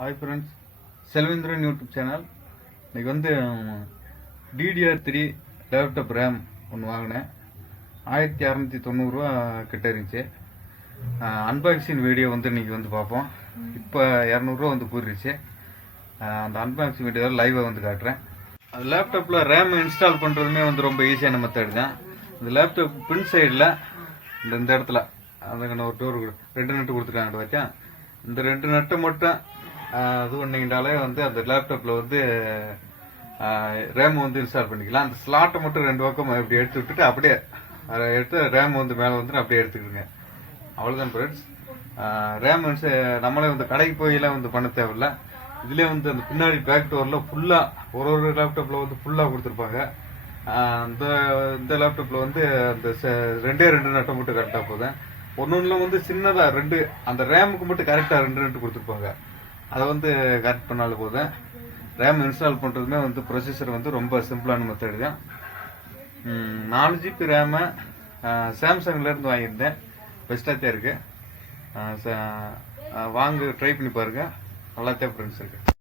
Hi friends, Selvendran YouTube channel. இன்னைக்கு வந்து DDR3 laptop RAM ஒன்று வாங்கினேன். 1690 ரூபா கிட்ட இருந்துச்சு. அன்பாக்சிங் வீடியோ வந்து இன்னைக்கு வந்து பார்ப்போம். இப்போ 200 ரூபா வந்து கூறிடுச்சு. அந்த அன்பாக்சிங் வீடியோ லைவாக வந்து காட்டுறேன். லேப்டாப்பில் ரேம் இன்ஸ்டால் பண்ணுறதுமே வந்து ரொம்ப ஈஸியான மெத்தட் தான். இந்த லேப்டாப் பின் சைடில் இந்த இடத்துல அதுக்கான ஒரு டோர் 2 நட்டு கொடுத்துருக்காங்க வச்சா. இந்த 2 நட்டை மட்டும் இது பண்ணிக்கிட்டாலே வந்து அந்த லேப்டாப்பில் வந்து ரேம் வந்து இன்ஸ்டால் பண்ணிக்கலாம். அந்த ஸ்லாட்டை மட்டும் 2 பக்கம் இப்படி எடுத்து விட்டுட்டு அப்படியே அதை எடுத்து ரேம் வந்து மேலே வந்து அப்படியே எடுத்துக்கிடுங்க. அவ்வளோதான் ஃப்ரெண்ட்ஸ். ரேம் நம்மளே வந்து கடைக்கு போயெல்லாம் வந்து பண்ண தேவையில்ல. இதுலேயே வந்து அந்த பின்னாடி பேக் டோரில் ஃபுல்லாக ஒரு லேப்டாப்பில் வந்து ஃபுல்லாக கொடுத்துருப்பாங்க. இந்த லேப்டாப்பில் வந்து அந்த 2 நட்டை மட்டும் கரெக்டாக போதும். ஒன்னொன்னுல வந்து சின்னதா 2 அந்த ரேமுக்கு மட்டும் கரெக்டா 2 நட்டு கொடுத்துருப்பாங்க. அதை வந்து கரெக்ட் பண்ணாலும் போதும். ரேம் இன்ஸ்டால் பண்றதுமே வந்து ப்ரொசீஜர் வந்து ரொம்ப சிம்பிளான மெத்தட் தான். 4 GB ரேமை சாம்சங்ல இருந்து வாங்கியிருந்தேன். பெஸ்டா தான் இருக்கு. வாங்க ட்ரை பண்ணி பாருங்க. நல்லாத்தான் ஃப்ரெண்ட்ஸ் இருக்கு.